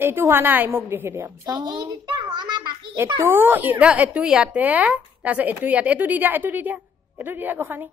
এইটো হোৱা নাই মোক দেখি দিয়া এইটো ইয়াতে তাৰপিছত এইটো ইয়াতে এইটো দি দিয়া গোসানী